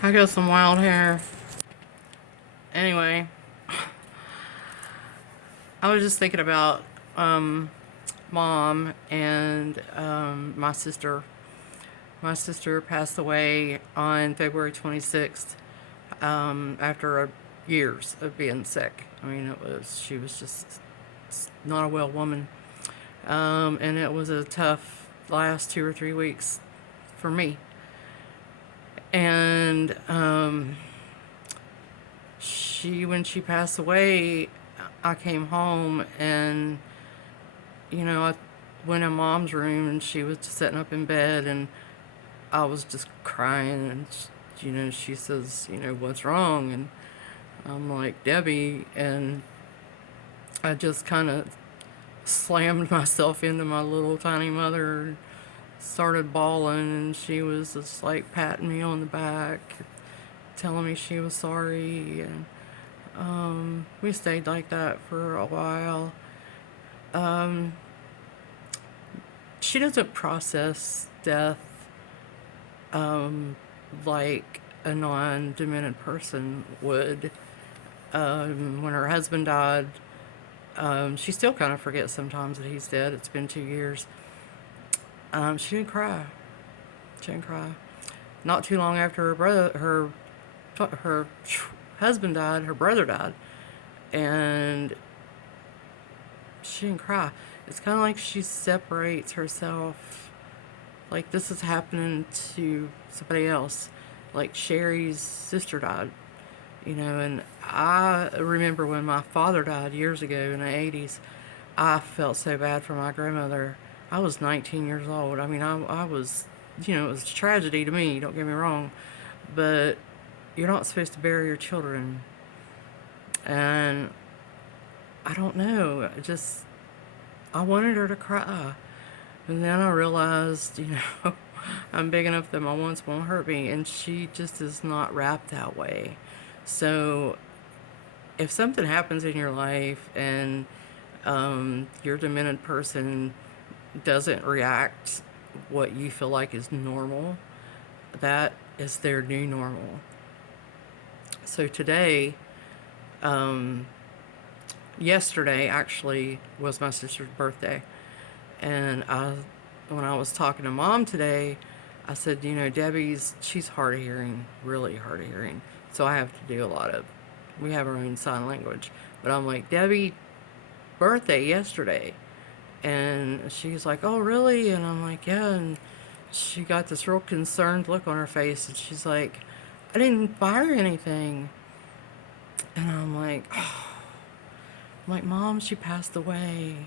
I got some wild hair. Anyway, I was just thinking about mom and my sister. My sister passed away on February 26th after years of being sick. I mean, she was just not a well woman. And it was a tough last 2 or 3 weeks for me. And when she passed away, I came home and, I went in mom's room and she was just sitting up in bed and I was just crying and, she says, what's wrong? And I'm like, Debbie. And I just kind of slammed myself into my little tiny mother and started bawling, and she was just like patting me on the back, telling me she was sorry. And we stayed like that for a while. She doesn't process death like a non-demented person would. When her husband died, she still kind of forgets sometimes that he's dead. It's been 2 years. She didn't cry. She didn't cry. Not too long after her husband died, her brother died, and she didn't cry. It's kind of like she separates herself. Like this is happening to somebody else. Like Sherry's sister died, and I remember when my father died years ago in the 80s, I felt so bad for my grandmother. I was 19 years old. I mean, I was, it was a tragedy to me, don't get me wrong, but you're not supposed to bury your children. And I don't know, I wanted her to cry. And then I realized, I'm big enough that my ones won't hurt me, and she just is not wrapped that way. So if something happens in your life and your demented person doesn't react what you feel like is normal, that is their new normal. So today, yesterday actually was my sister's birthday, and when I was talking to mom today, I said, she's hard of hearing, really hard of hearing, so I have to do a lot of, we have our own sign language, but I'm like, Debbie, birthday yesterday. And she's like, oh, really? And I'm like, yeah. And she got this real concerned look on her face. And she's like, I didn't buy her anything. And I'm like, oh. I'm like, Mom, she passed away.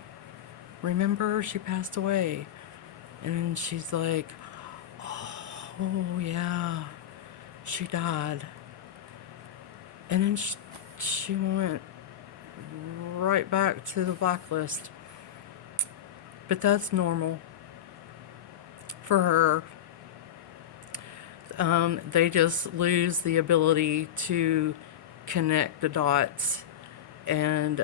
Remember, she passed away. And she's like, oh, yeah, she died. And then she went right back to the blacklist. But that's normal for her. They just lose the ability to connect the dots. And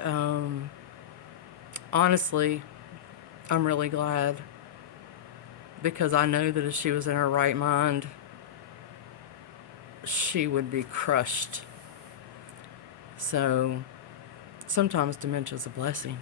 honestly, I'm really glad, because I know that if she was in her right mind, she would be crushed. So sometimes dementia is a blessing.